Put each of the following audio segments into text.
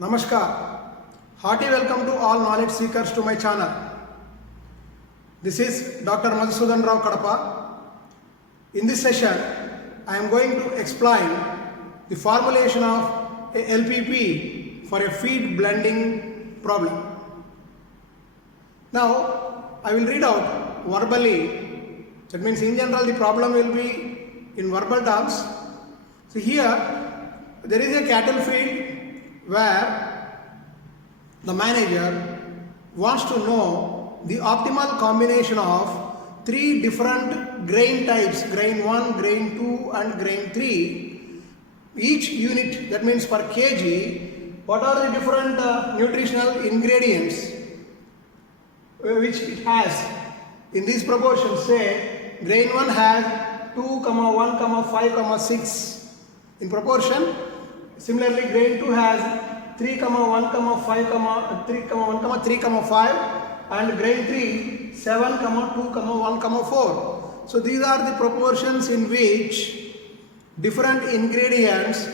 Namaskar. Hearty welcome to all knowledge seekers to my channel. This is Dr. Madhusudan Rao Kadapa. In this session, I am going to explain the formulation of a LPP for a feed blending problem. Now, I will read out verbally. That means in general the problem will be in verbal terms. So here, there is a cattle field where the manager wants to know the optimal combination of three different grain types, grain 1, grain 2 and grain 3. Each unit, that means per kg, what are the different nutritional ingredients which it has in these proportions. Say grain 1 has 2, 1, 5, 6 in proportion. Similarly, grain 2 has 3, 1, 5, 3, 5 and grain 3, 7, 2, 1, 4. So these are the proportions in which different ingredients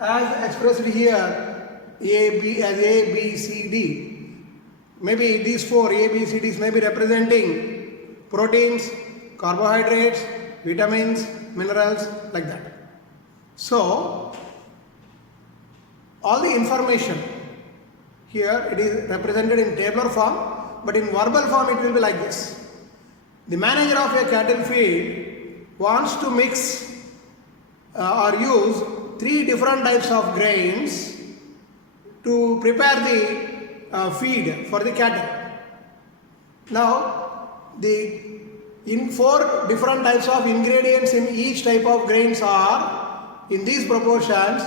as expressed here A, B, C, D. Maybe these four A, B, C, D's may be representing proteins, carbohydrates, vitamins, minerals, like that. So all the information here it is represented in tabular form, but in verbal form it will be like this. The manager of a cattle field wants to mix or use three different types of grains to prepare the feed for the cattle. Now, in four different types of ingredients in each type of grains are in these proportions.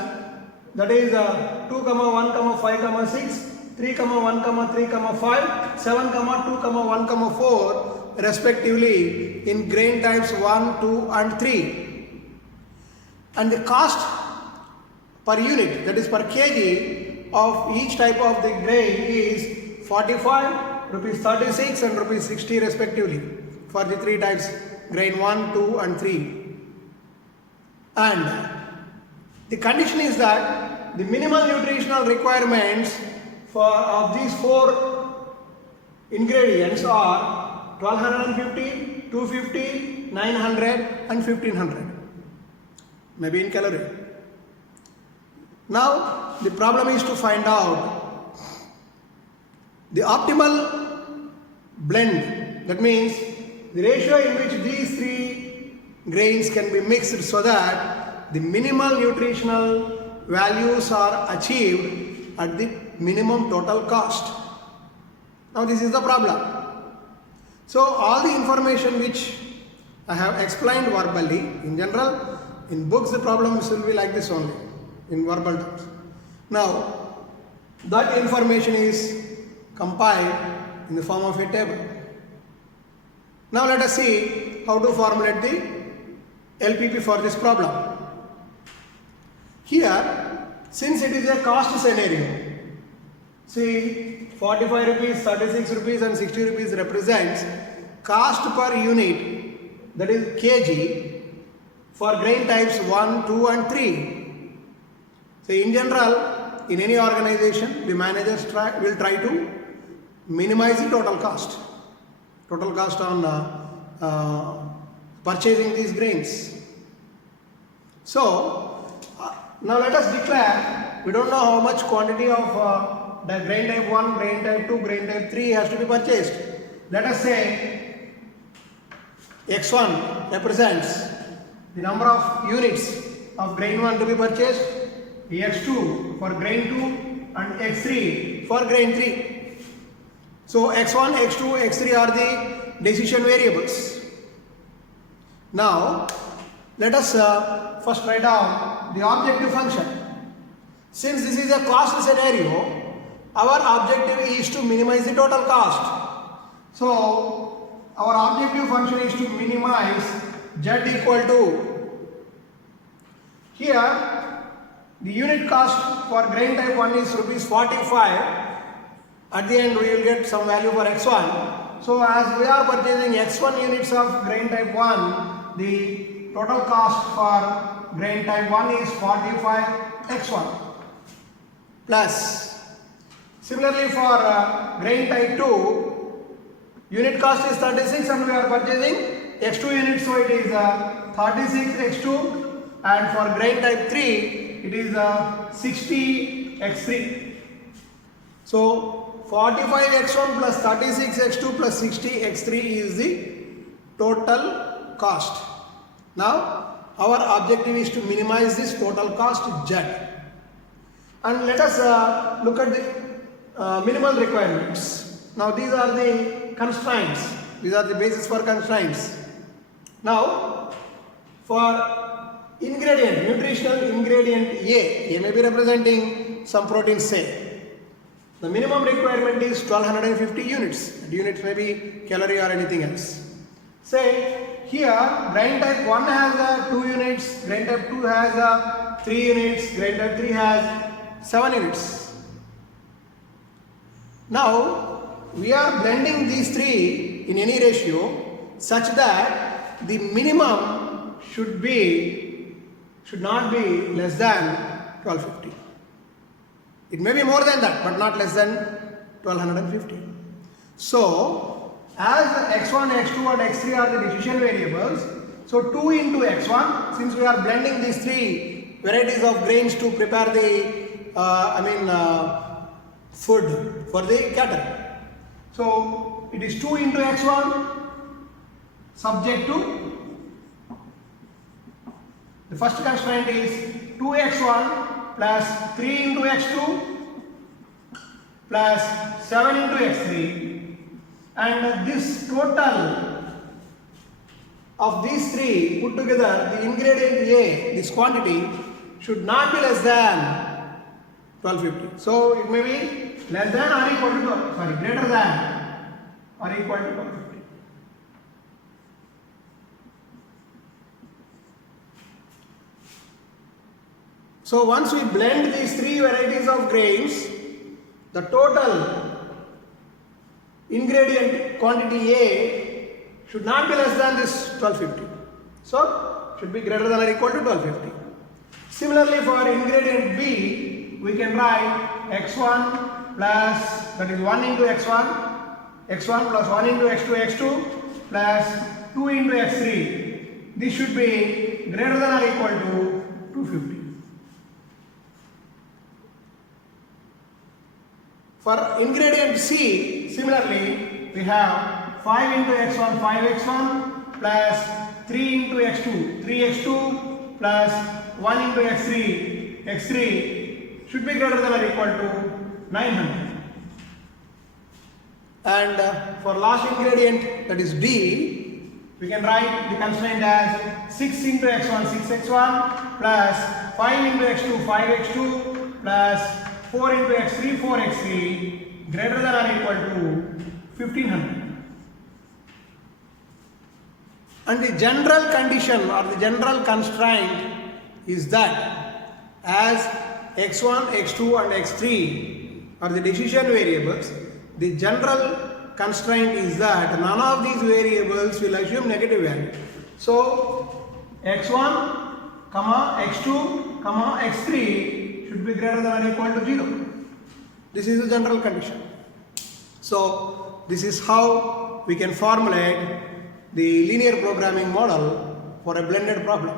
That is 2, 1, 5, 6, 3, 1, 3, 5, 7, 2, 1, 4 respectively in grain types 1, 2 and 3. And the cost per unit, that is per kg of each type of the grain is 45, rupees 36 and rupees 60 respectively for the three types grain 1, 2 and 3. And the condition is that the minimal nutritional requirements of these four ingredients are 1250, 250, 900 and 1500, maybe in calorie. Now the problem is to find out the optimal blend, that means the ratio in which these three grains can be mixed so that the minimal nutritional values are achieved at the minimum total cost. Now this is the problem. So all the information which I have explained verbally, in general, in books the problems will be like this only, in verbal terms. Now that information is compiled in the form of a table. Now let us see how to formulate the LPP for this problem. Here, since it is a cost scenario, see 45 rupees, 36 rupees and 60 rupees represents cost per unit, that is kg, for grain types 1, 2 and 3. So in general, in any organization, the managers will try to minimize the total cost on purchasing these grains. So now let us declare, we don't know how much quantity of the grain type 1, grain type 2, grain type 3 has to be purchased. Let us say X1 represents the number of units of grain 1 to be purchased, X2 for grain 2 and X3 for grain 3. So X1, X2, X3 are the decision variables. Now let us first write down the objective function. Since this is a cost scenario, our objective is to minimize the total cost. So our objective function is to minimize Z equal to, here the unit cost for grain type 1 is rupees 45. At the end we will get some value for X1. So as we are purchasing X1 units of grain type 1, the total cost for grain type 1 is 45 X1 plus Similarly for grain type 2, unit cost is 36 and we are purchasing X2 units, so it is 36 X2, and for grain type 3 it is 60 X3. So 45 X1 plus 36 X2 plus 60 X3 is the total cost. Now our objective is to minimize this total cost Z. And let us look at the minimal requirements. Now these are the constraints. These are the basis for constraints. Now for ingredient, nutritional ingredient A may be representing some protein, say. The minimum requirement is 1250 units. The units may be calorie or anything else. Say here grain type 1 has 2 units, grain type 2 has 3 units, grain type 3 has 7 units. Now we are blending these three in any ratio such that the minimum should not be less than 1250. It may be more than that, but not less than 1250. So as x1, x2 and x3 are the decision variables, so 2 into x1, since we are blending these three varieties of grains to prepare the food for the cattle. So it is 2 into x1 subject to, the first constraint is 2x1 plus 3 into x2 plus 7 into x3, and this total of these three put together, the ingredient A, this quantity should not be less than 1250. So it may be less than or equal to, greater than or equal to 1250. So once we blend these three varieties of grains, the total ingredient quantity A should not be less than this 1250. So should be greater than or equal to 1250. Similarly for ingredient B, we can write x1 plus, that is 1 into x1 plus 1 into x2 plus 2 into x3. This should be greater than or equal to 250. For ingredient C, similarly, we have 5 into x1, 5x1 plus 3 into x2, 3x2 plus 1 into x3, x3 should be greater than or equal to 900. And for last ingredient, that is D, we can write the constraint as 6 into x1, 6x1 plus 5 into x2, 5x2 plus 4 into x3, 4x3 greater than or equal to 1500. And the general condition or the general constraint is that as x1, x2 and x3 are the decision variables, the general constraint is that none of these variables will assume negative value. So x1, x2, x3 should be greater than or equal to 0. This is the general condition. So this is how we can formulate the linear programming model for a blended problem,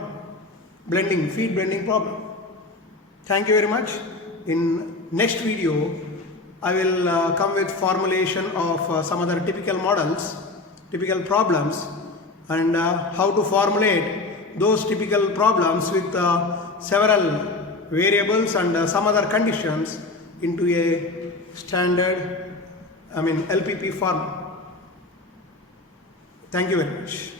feed blending problem. Thank you very much. In next video, I will come with formulation of some other typical models, typical problems, and how to formulate those typical problems with several variables and some other conditions into a standard LPP form. Thank you very much.